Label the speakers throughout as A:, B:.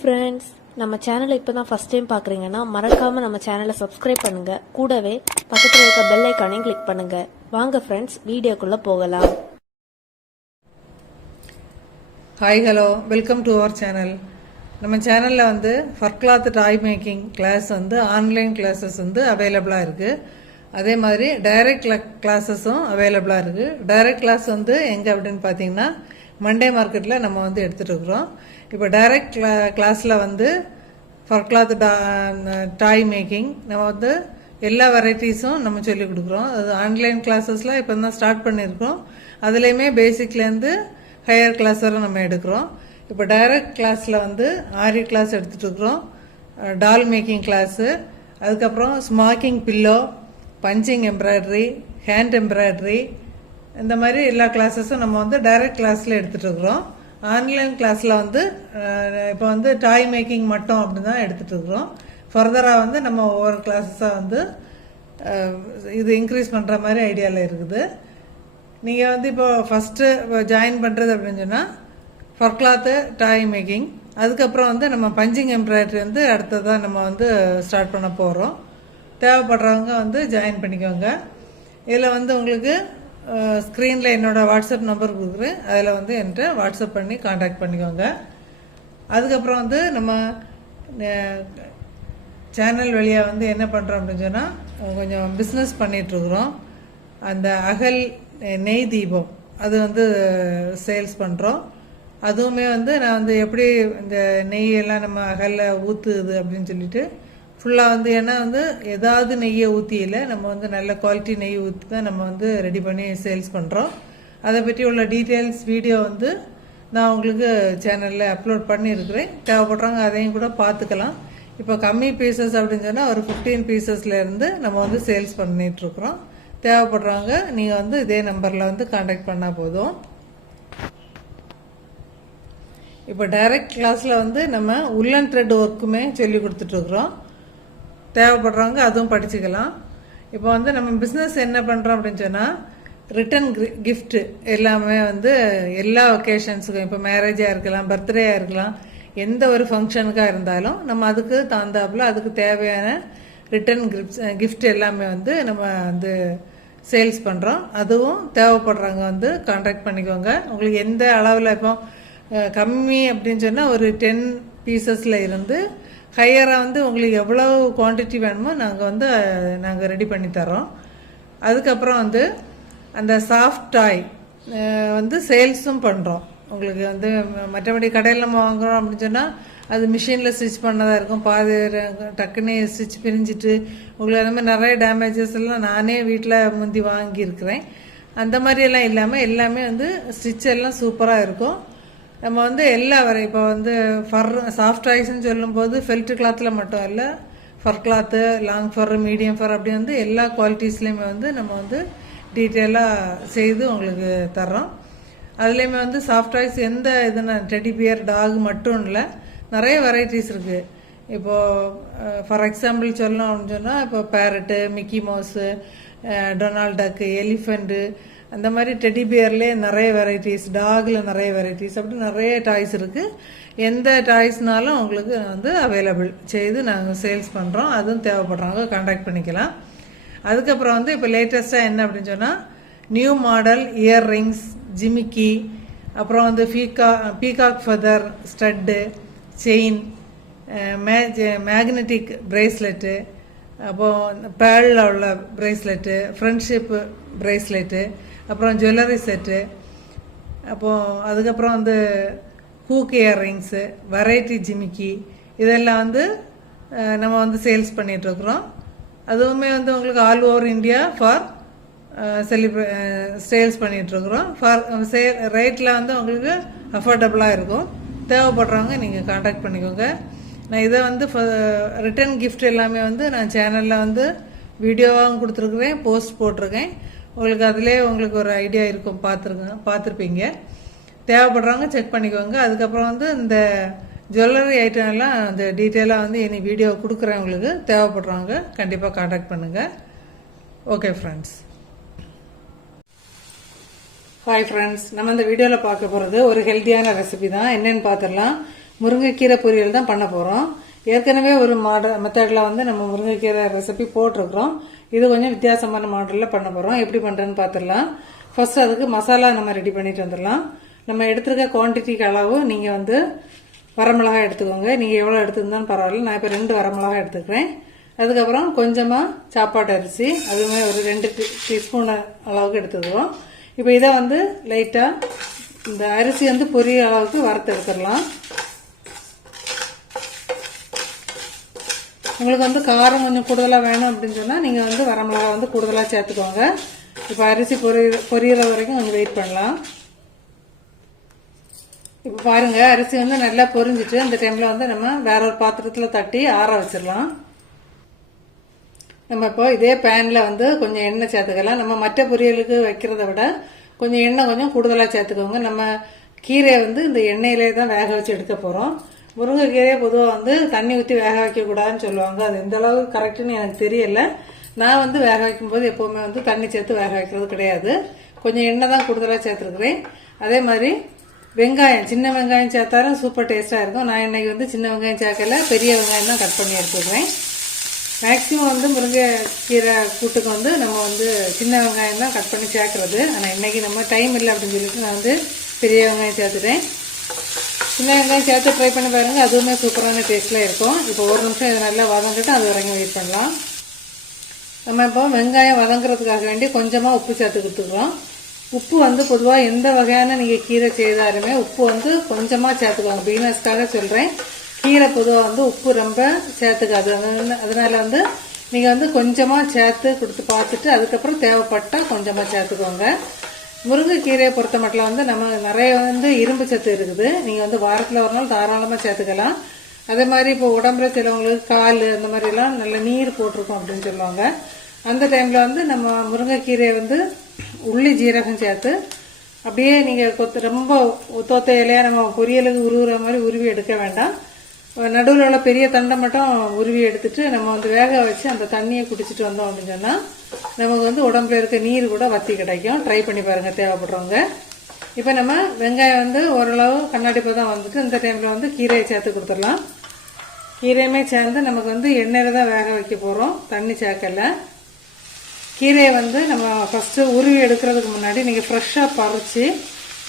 A: Friends நம்ம சேனலை இப்போ தான் ஃபஸ்ட் டைம் பார்க்குறீங்கன்னா மறக்காமல் நம்ம சேனலை சப்ஸ்கிரைப் பண்ணுங்கள் கூடவே பக்கத்தில் இருக்க பெல் ஐக்கானையும் கிளிக் பண்ணுங்கள் வாங்க ஃப்ரெண்ட்ஸ் வீடியோக்குள்ளே போகலாம்.
B: Hi hello welcome to our channel நம்ம சேனலில் வந்து fur cloth toy making class வந்து ஆன்லைன் கிளாஸஸ் வந்து அவைலபிளாக இருக்குது அதே மாதிரி டைரக்ட் கிளாஸஸும் அவைலபிளாக இருக்குது டைரக்ட் கிளாஸ் வந்து எங்கே அப்படின்னு பார்த்தீங்கன்னா மண்டே மார்க்கெட்டில் நம்ம வந்து எடுத்துகிட்டு இருக்கிறோம். இப்போ டைரக்ட் கிளா கிளாஸில் வந்து ஃபர் கிளாத் டாய் மேக்கிங் நம்ம வந்து எல்லா வெரைட்டிஸும் நம்ம சொல்லிக் கொடுக்குறோம். அது ஆன்லைன் கிளாஸஸில் இப்போ தான் ஸ்டார்ட் பண்ணியிருக்கோம். அதுலேயுமே பேசிக்லேருந்து ஹையர் கிளாஸ் வரை நம்ம எடுக்கிறோம். இப்போ டைரக்ட் கிளாஸில் வந்து ஆரி கிளாஸ் எடுத்துகிட்டு இருக்கிறோம். டால் மேக்கிங் கிளாஸு அதுக்கப்புறம் smocking pillow punching embroidery hand embroidery இந்த மாதிரி எல்லா கிளாஸஸும் நம்ம வந்து டைரக்ட் கிளாஸில் எடுத்துகிட்டு இருக்கிறோம். ஆன்லைன் கிளாஸில் வந்து இப்போ வந்து டாய் மேக்கிங் மட்டும் அப்படி தான் எடுத்துகிட்டு இருக்கிறோம் ஃபர்தராக வந்து நம்ம ஒவ்வொரு கிளாஸஸாக வந்து இது இன்க்ரீஸ் பண்ணுற மாதிரி ஐடியாவில் இருக்குது. நீங்கள் வந்து இப்போ ஃபஸ்ட்டு ஜாயின் பண்ணுறது அப்படின்னு சொன்னால் ஃபர் கிளாத்து டாய் மேக்கிங் அதுக்கப்புறம் வந்து நம்ம பஞ்சிங் எம்ப்ராய்டரி வந்து அடுத்ததாக நம்ம வந்து ஸ்டார்ட் பண்ண போகிறோம் தேவைப்படுறவங்க வந்து ஜாயின் பண்ணிக்கோங்க. இதில் வந்து உங்களுக்கு ஸ்க்ரீனில் என்னோட வாட்ஸ்அப் நம்பர் கொடுக்குறேன். அதில் வந்து என்கிட்ட வாட்ஸ்அப் பண்ணி காண்டாக்ட் பண்ணிக்கோங்க. அதுக்கப்புறம் வந்து நம்ம சேனல் வழியாக வந்து என்ன பண்ணுறோம் அப்படின்னு சொன்னால் கொஞ்சம் பிஸ்னஸ் பண்ணிகிட்ருக்குறோம் அந்த அகல் நெய் தீபம் அது வந்து சேல்ஸ் பண்ணுறோம் அதுவுமே வந்து நான் வந்து எப்படி இந்த நெய் எல்லாம் நம்ம அகலில் ஊற்றுது அப்படின்னு சொல்லிட்டு ஃபுல்லாக வந்து ஏன்னா வந்து ஏதாவது நெய்யை ஊற்றியில் நம்ம வந்து நல்ல குவாலிட்டி நெய் ஊற்றி தான் நம்ம வந்து ரெடி பண்ணி சேல்ஸ் பண்ணுறோம் அதை பற்றி உள்ள டீட்டெயில்ஸ் வீடியோ வந்து நான் உங்களுக்கு சேனலில் அப்லோட் பண்ணியிருக்கிறேன். தேவைப்படுறவங்க அதையும் கூட பார்த்துக்கலாம். இப்போ கம்மி பீசஸ் அப்படின்னு சொன்னால் ஒரு ஃபிஃப்டீன் பீசஸ்லேருந்து நம்ம வந்து சேல்ஸ் பண்ணிகிட்ருக்குறோம் தேவைப்படுறவங்க நீங்கள் வந்து இதே நம்பரில் வந்து காண்டாக்ட் பண்ணால் போதும். இப்போ டைரக்ட் கிளாஸில் வந்து நம்ம உள்ளன் த்ரெட் ஒர்க்குமே சொல்லி கொடுத்துட்ருக்குறோம் தேவைப்படுறவங்க அதுவும் படிச்சுக்கலாம். இப்போ வந்து நம்ம பிஸ்னஸ் என்ன பண்ணுறோம் அப்படின்னு சொன்னால் ரிட்டன் கிஃப்ட்டு எல்லாமே வந்து எல்லா ஒகேஷன்ஸுக்கும் இப்போ மேரேஜாக இருக்கலாம் பர்த்டேயாக இருக்கலாம் எந்த ஒரு ஃபங்க்ஷனுக்காக இருந்தாலும் நம்ம அதுக்கு தகுந்தாப்புல அதுக்கு தேவையான ரிட்டன் gift எல்லாமே வந்து நம்ம வந்து சேல்ஸ் பண்ணுறோம் அதுவும் தேவைப்படுறவங்க வந்து கான்டாக்ட் பண்ணிக்கோங்க. உங்களுக்கு எந்த அளவில் இப்போ கம்மி அப்படின்னு சொன்னால் ஒரு டென் பீசஸில் இருந்து ஹையராக வந்து உங்களுக்கு எவ்வளோ குவான்டிட்டி வேணுமோ நாங்கள் வந்து நாங்கள் ரெடி பண்ணி தரோம் அதுக்கப்புறம் வந்து அந்த சாஃப்ட் டாய் வந்து சேல்ஸும் பண்ணுறோம் உங்களுக்கு வந்து மற்றபடி கடையில் நம்ம வாங்குறோம் அப்படின்னு சொன்னால் அது மிஷினில் ஸ்டிச் பண்ணதாக இருக்கும். பாதி டக்குன்னு ஸ்டிச் பிரிஞ்சிட்டு உங்களுக்கு அந்த மாதிரி நிறைய டேமேஜஸ் எல்லாம் நானே வீட்டில் முந்தி வாங்கியிருக்கிறேன். அந்த மாதிரியெல்லாம் இல்லாமல் எல்லாமே வந்து ஸ்டிச் எல்லாம் சூப்பராக இருக்கும். நம்ம வந்து எல்லா வரை இப்போ வந்து ஃபர் சாஃப்ட் ஐஸ்ன்னு சொல்லும்போது ஃபெல்ட் கிளாத்தில் மட்டும் இல்லை fur cloth long fur medium fur அப்படி வந்து எல்லா குவாலிட்டிஸ்லேயுமே வந்து நம்ம வந்து டீட்டெயிலாக செய்து உங்களுக்கு தர்றோம். அதுலேயுமே வந்து சாஃப்ட் டாய்ஸ் எந்த இதுனா டெடி பியர் டாக் மட்டும் இல்லை. நிறைய வெரைட்டிஸ் இருக்குது இப்போது ஃபார் எக்ஸாம்பிள் சொல்லணும் அப்படின்னு சொன்னால் இப்போ parrot Mickey Mouse Donald Duck elephant அந்த மாதிரி டெடி பியர்லேயே நிறைய வெரைட்டிஸ் டாகில் நிறைய வெரைட்டிஸ் அப்படி நிறைய டாய்ஸ் இருக்குது எந்த டாய்ஸ்னாலும் உங்களுக்கு வந்து அவைலபிள் செய்து நாங்கள் சேல்ஸ் பண்ணுறோம் அதுவும் தேவைப்படுறவங்க காண்டாக்ட் பண்ணிக்கலாம். அதுக்கப்புறம் வந்து இப்போ லேட்டஸ்ட்டாக என்ன அப்படின்னு சொன்னால் நியூ மாடல் இயர் ரிங்ஸ் ஜிமிக்கி அப்புறம் வந்து Bhika peacock feather stud chain magnetic bracelet அப்போது பேரில் உள்ள ப்ரேஸ்லெட்டு ஃப்ரெண்ட்ஷிப்பு பிரேஸ்லெட்டு அப்புறம் ஜுவல்லரி செட்டு அப்போ அதுக்கப்புறம் வந்து ஹூக் இயர்ரிங்ஸு வெரைட்டி ஜிமிக்கி இதெல்லாம் வந்து நம்ம வந்து சேல்ஸ் பண்ணிகிட்ருக்குறோம் அதுவுமே வந்து உங்களுக்கு ஆல் ஓவர் இந்தியா ஃபார் செலிப்ரே சேல்ஸ் பண்ணிகிட்ருக்குறோம் ஃபார் சேல் ரேட்டில் வந்து உங்களுக்கு அஃபோர்டபுளாக இருக்கும். தேவைப்படுறவங்க நீங்கள் காண்டாக்ட் பண்ணிக்கோங்க. நான் இதை வந்து ரிட்டர்ன் கிஃப்ட் எல்லாமே வந்து நான் சேனலில் வந்து வீடியோவாகவும் கொடுத்துருக்குறேன் போஸ்ட் போட்டிருக்கேன். உங்களுக்கு அதிலே உங்களுக்கு ஒரு ஐடியா இருக்கும். பார்த்துருங்க பார்த்துருப்பீங்க. தேவைப்படுறவங்க செக் பண்ணிக்கோங்க. அதுக்கப்புறம் வந்து இந்த ஜுவல்லரி ஐட்டம் எல்லாம் அந்த டீட்டெயிலாக வந்து இனி வீடியோ கொடுக்குறேன் உங்களுக்கு. தேவைப்படுறவங்க கண்டிப்பாக காண்டாக்ட் பண்ணுங்கள் ஓகே ஃப்ரெண்ட்ஸ் ஹாய் ஃப்ரெண்ட்ஸ் நம்ம இந்த வீடியோவில் பார்க்க போகிறது ஒரு ஹெல்த்தியான ரெசிபி தான். என்னென்னு பார்த்துடலாம். முருங்கைக்கீரை பொரியல் தான் பண்ண போகிறோம் ஏற்கனவே ஒரு மாட மெத்தடில் வந்து நம்ம முருங்கைக்கீரை ரெசிபி போட்டிருக்கிறோம். இது கொஞ்சம் வித்தியாசமான மாடலில் பண்ண போகிறோம் எப்படி பண்ணுறேன்னு பார்த்துடலாம் ஃபர்ஸ்ட் அதுக்கு மசாலா நம்ம ரெடி பண்ணிட்டு வந்துடலாம். நம்ம எடுத்துருக்க குவான்டிட்டிக்கு அளவு நீங்கள் வந்து வரமிளகாய் எடுத்துக்கோங்க. நீங்கள் எவ்வளோ எடுத்துருந்தாலும் பரவாயில்ல. நான் இப்போ ரெண்டு வரமிளகாய் எடுத்துக்கிறேன். அதுக்கப்புறம் கொஞ்சமாக சாப்பாட்டு அரிசி. அதுவுமே ஒரு ரெண்டு டீஸ்பூன் அளவுக்கு எடுத்துக்குவோம். இப்போ இதை வந்து லைட்டாக இந்த அரிசி வந்து பொரிய அளவுக்கு வறுத்து எடுத்துடலாம். உங்களுக்கு வந்து காரம் கொஞ்சம் கூடுதலாக வேணும் அப்படின்னு சொன்னால் நீங்கள் வந்து வரமிளகா வந்து கூடுதலாக சேர்த்துக்கோங்க. இப்போ அரிசி பொரி பொரியிற வரைக்கும் கொஞ்சம் வெயிட் பண்ணலாம். இப்போ பாருங்கள் அரிசி வந்து நல்லா பொரிஞ்சிட்டு அந்த டைமில் வந்து நம்ம வேற ஒரு பாத்திரத்தில் தட்டி ஆற வச்சிடலாம். நம்ம இப்போ இதே பேனில் வந்து கொஞ்சம் எண்ணெய் சேர்த்துக்கலாம். நம்ம மற்ற பொரியலுக்கு வைக்கிறத விட கொஞ்சம் எண்ணெய் கொஞ்சம் கூடுதலாக சேர்த்துக்கோங்க. நம்ம கீரையை வந்து இந்த எண்ணெயிலே தான் வேக வச்சு எடுக்க போகிறோம் முருங்கைக்கீரையை பொதுவாக வந்து தண்ணி ஊற்றி வேக வைக்கக்கூடாதுன்னு சொல்லுவாங்க. அது எந்த அளவுக்கு கரெக்டுன்னு எனக்கு தெரியல. நான் வந்து வேக வைக்கும்போது எப்போவுமே வந்து தண்ணி சேர்த்து வேக வைக்கிறது கிடையாது. கொஞ்சம் எண்ணெய் தான் கூடுதலாக சேர்த்துருக்குறேன். அதே மாதிரி வெங்காயம் சின்ன வெங்காயம் சேர்த்தாலும் சூப்பர் டேஸ்ட்டாக இருக்கும். நான் இன்றைக்கி வந்து சின்ன வெங்காயம் சேர்க்கல பெரிய வெங்காயம் தான் கட் பண்ணி எடுத்துக்கிறேன். மேக்ஸிமம் வந்து முருங்கைக்கீரை கூட்டுக்கு வந்து நம்ம வந்து சின்ன வெங்காயம் தான் கட் பண்ணி சேர்க்கறது. ஆனால் இன்றைக்கி நம்ம டைம் இல்லை அப்படின்னு சொல்லிட்டு நான் வந்து பெரிய வெங்காயம் சேர்த்துட்டேன். சின்ன வெங்காயம் சேர்த்து ட்ரை பண்ணி பாருங்கள் அதுவுமே சூப்பரான டேஸ்ட்டில் இருக்கும். இப்போ ஒரு நிமிஷம் இது நல்லா வதங்கிட்டு அது வரைக்கும் வெயிட் பண்ணலாம். நம்ம இப்போ வெங்காயம் வதங்குறதுக்காக வேண்டி கொஞ்சமாக உப்பு சேர்த்து கொடுத்துக்கிறோம் உப்பு வந்து பொதுவாக எந்த வகையான நீங்கள் கீரை செய்தாலுமே உப்பு வந்து கொஞ்சமாக சேர்த்துக்கோங்க. பிகினர்ஸ்க்காக சொல்கிறேன் கீரை பொதுவாக வந்து உப்பு ரொம்ப சேர்த்துக்காது. அதனால- வந்து நீங்கள் வந்து கொஞ்சமாக சேர்த்து கொடுத்து பார்த்துட்டு அதுக்கப்புறம் தேவைப்பட்டால் கொஞ்சமாக சேர்த்துக்கோங்க. முருங்கைக்கீரையை பொறுத்த மட்டும் வந்து நம்ம நிறைய வந்து இரும்பு சத்து இருக்குது. நீங்கள் வந்து வாரத்தில் ஒரு நாள் தாராளமாக சேர்த்துக்கலாம். அதே மாதிரி இப்போ உடம்புல சிலவங்களுக்கு கால் அந்த மாதிரிலாம் நல்ல நீர் போட்டிருக்கோம் அப்படின்னு சொல்லுவாங்க. அந்த டைமில் வந்து நம்ம முருங்கைக்கீரையை வந்து உள்ளி ஜீரகம் சேர்த்து அப்படியே நீங்கள் கொத்து ரொம்ப தோத்த இலையாக நம்ம பொரியலுக்கு உருவுற மாதிரி உருவி எடுக்க வேண்டாம். நடுவில் உள்ள பெரிய தண்டை மட்டும் உருவி எடுத்துட்டு நம்ம வந்து வேக வச்சு அந்த தண்ணியை குடிச்சிட்டு வந்தோம் அப்படின்னு சொன்னால் நமக்கு வந்து உடம்புல இருக்க நீர் கூட வத்தி கிடைக்கும். ட்ரை பண்ணி பாருங்கள் தேவைப்படுறவங்க. இப்போ நம்ம வெங்காயம் வந்து ஓரளவு கண்ணாடி தான் வந்துட்டு இந்த டைமில் வந்து கீரையை சேர்த்து கொடுத்துடலாம். கீரையுமே சேர்ந்து நமக்கு வந்து எண்ணெயில் தான் வேக வைக்க போகிறோம் தண்ணி சேர்க்கலை. கீரையை வந்து நம்ம ஃபஸ்ட்டு உருவி எடுக்கிறதுக்கு முன்னாடி நீங்கள் ஃப்ரெஷ்ஷாக பறித்து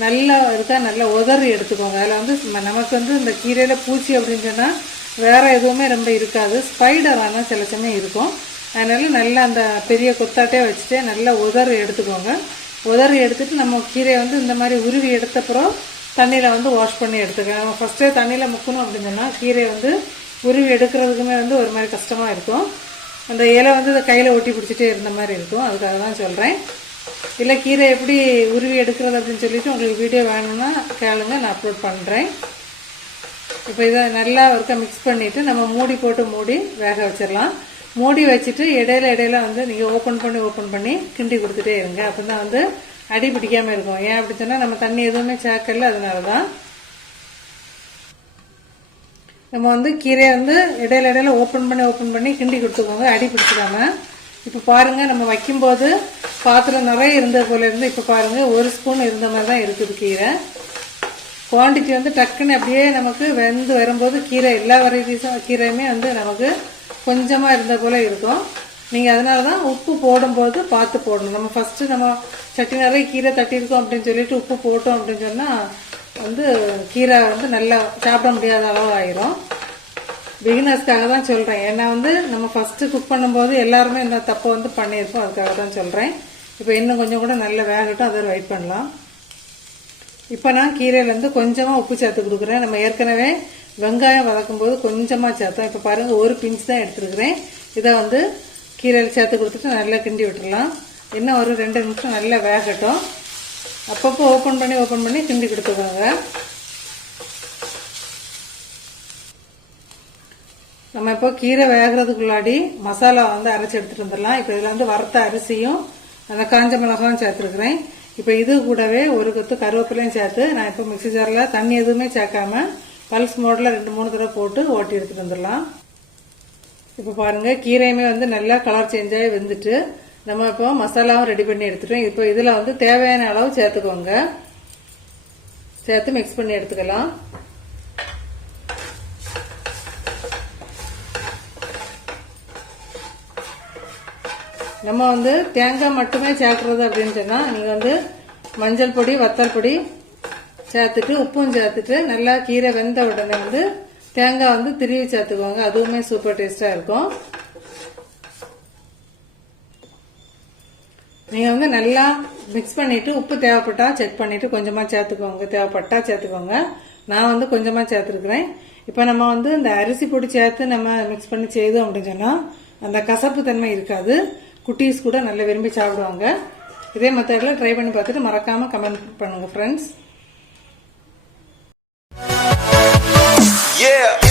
B: நல்லா இருக்கா? நல்லா உதறி எடுத்துக்கோங்க. அதில் வந்து நமக்கு வந்து இந்த கீரையில் பூச்சி அப்படின்னு சொன்னால் வேறு எதுவுமே ரொம்ப இருக்காது. ஸ்பைடர் ஆனால் சில சமயம் இருக்கும். அதனால் நல்லா அந்த பெரிய கொத்தாட்டே வச்சுட்டு நல்லா உதறி எடுத்துக்கோங்க. உதறி எடுத்துட்டு நம்ம கீரையை வந்து இந்த மாதிரி உருவி எடுத்தப்புறம் தண்ணியில் வந்து வாஷ் பண்ணி எடுத்துக்கலாம் நம்ம ஃபஸ்ட்டே தண்ணியில் முக்கணும் அப்படின்னு சொன்னால் கீரையை வந்து உருவி எடுக்கிறதுக்குமே வந்து ஒரு மாதிரி கஷ்டமாக இருக்கும். அந்த இலை வந்து இதை கையில் ஒட்டி பிடிச்சிட்டே இருந்த மாதிரி இருக்கும். அதுக்காக தான் சொல்கிறேன் இல்லை கீரை எப்படி உருவி எடுக்கிறது அப்படின்னு சொல்லிட்டு உங்களுக்கு வீடியோ வேணும்னா கேளுங்க நான் அப்லோட் பண்ணுறேன் இப்போ இதை நல்லா ஒருக்கா மிக்ஸ் பண்ணிவிட்டு நம்ம மூடி போட்டு மூடி வேக வச்சிடலாம். மூடி வச்சுட்டு இடையில இடையில வந்து நீங்கள் ஓப்பன் பண்ணி ஓப்பன் பண்ணி கிண்டி கொடுத்துட்டே இருங்க. அப்போ தான் வந்து அடி பிடிக்காமல் இருக்கும். ஏன் அப்படி சொன்னால் நம்ம தண்ணி எதுவுமே சேர்க்கல அதனால தான் நம்ம வந்து கீரையை வந்து இடையில இடையில ஓப்பன் பண்ணி ஓப்பன் பண்ணி கிண்டி கொடுத்துக்கோங்க. அடி பிடிச்சிடாம. இப்போ பாருங்கள் நம்ம வைக்கும்போது பாத்திரம் நிறைய இருந்த போல இருந்து இப்போ பாருங்கள் ஒரு ஸ்பூன் இருந்த மாதிரி தான் இருக்குது கீரை. குவாண்டிட்டி வந்து டக்குன்னு அப்படியே நமக்கு வெந்து வரும்போது கீரை எல்லா வெரைட்டிஸும் கீரையுமே வந்து நமக்கு கொஞ்சமாக இருந்த போல இருக்கும். நீங்கள் அதனால தான் உப்பு போடும்போது பார்த்து போடணும். நம்ம ஃபஸ்ட்டு நம்ம சட்டி நிறைய கீரை தட்டியிருக்கோம் அப்படின்னு சொல்லிட்டு உப்பு போட்டோம் அப்படின்னு சொன்னால் வந்து கீரை வந்து நல்லா சாப்பிட முடியாத அளவு ஆயிரும். பிகினர்ஸ்க்காக தான் சொல்கிறேன் ஏன்னா வந்து நம்ம ஃபஸ்ட்டு குக் பண்ணும்போது எல்லாருமே இந்த தப்பை வந்து பண்ணியிருப்போம். அதுக்காக தான் சொல்கிறேன் இப்போ இன்னும் கொஞ்சம் கூட நல்லா வேகட்டும் அதை வெயிட் பண்ணலாம். இப்போ நான் கீரையிலேருந்து கொஞ்சமாக உப்பு சேர்த்து கொடுக்குறேன். நம்ம ஏற்கனவே வெங்காயம் வதக்கும் போது கொஞ்சமாக சேர்த்தோம். இப்போ பாருங்கள் ஒரு பிஞ்ச் தான் எடுத்துருக்குறேன். இதை வந்து கீரையில் சேர்த்து கொடுத்துட்டு நல்லா கிண்டி விட்டுடலாம் இன்னும் ஒரு ரெண்டு நிமிஷம் நல்லா வேகட்டும். அப்பப்போ ஓப்பன் பண்ணி ஓப்பன் பண்ணி கிண்டி கொடுத்துக்கோங்க. நம்ம இப்போ கீரை வேகிறதுக்குள்ளாடி மசாலா வந்து அரைச்சி எடுத்துகிட்டு வந்துடலாம். இப்போ இதில் வந்து வறுத்த அரிசியும் அந்த காஞ்ச மிளகாயும் சேர்த்துருக்குறேன். இப்போ இது கூடவே ஒரு கொத்து கருவேப்பிலையும் சேர்த்து நான் இப்போ மிக்ஸி ஜாரில் தண்ணி எதுவுமே சேர்க்காம பல்ஸ் மோடில் ரெண்டு மூணு தடவை போட்டு ஓட்டி எடுத்துகிட்டு வந்துடலாம். இப்போ பாருங்கள் கீரையுமே வந்து நல்லா கலர் சேஞ்சாகி வெந்துட்டு நம்ம இப்போ மசாலாவும் ரெடி பண்ணி எடுத்துட்டோம். இப்போ இதில் வந்து தேவையான அளவு சேர்த்துக்கோங்க. சேர்த்து மிக்ஸ் பண்ணி எடுத்துக்கலாம். நம்ம வந்து தேங்காய் மட்டுமே சேர்க்குறது அப்படின்னு சொன்னால் நீங்கள் வந்து மஞ்சள் பொடி வத்தல் பொடி சேர்த்துட்டு உப்பும் சேர்த்துட்டு நல்லா கீரை வெந்த உடனே வந்து தேங்காய் வந்து திருவி சேர்த்துக்குவாங்க அதுவுமே சூப்பர் டேஸ்ட்டாக இருக்கும். நீங்கள் வந்து நல்லா மிக்ஸ் பண்ணிவிட்டு உப்பு தேவைப்பட்டா செக் பண்ணிவிட்டு கொஞ்சமாக சேர்த்துக்கோங்க. தேவைப்பட்டா சேர்த்துக்கோங்க. நான் வந்து கொஞ்சமாக சேர்த்துருக்குறேன். இப்போ நம்ம வந்து இந்த அரிசி பொடி சேர்த்து நம்ம மிக்ஸ் பண்ணி செய்தோம் அப்படின்னு சொன்னால் அந்த கசப்பு தன்மை இருக்காது. குட்டீஸ் கூட நல்லா விரும்பி சாப்பிடுவாங்க இதே மெத்தடில் ட்ரை பண்ணி பார்த்துட்டு மறக்காமல் கமெண்ட் பண்ணுங்கள் ஃப்ரெண்ட்ஸ்
C: Yeah.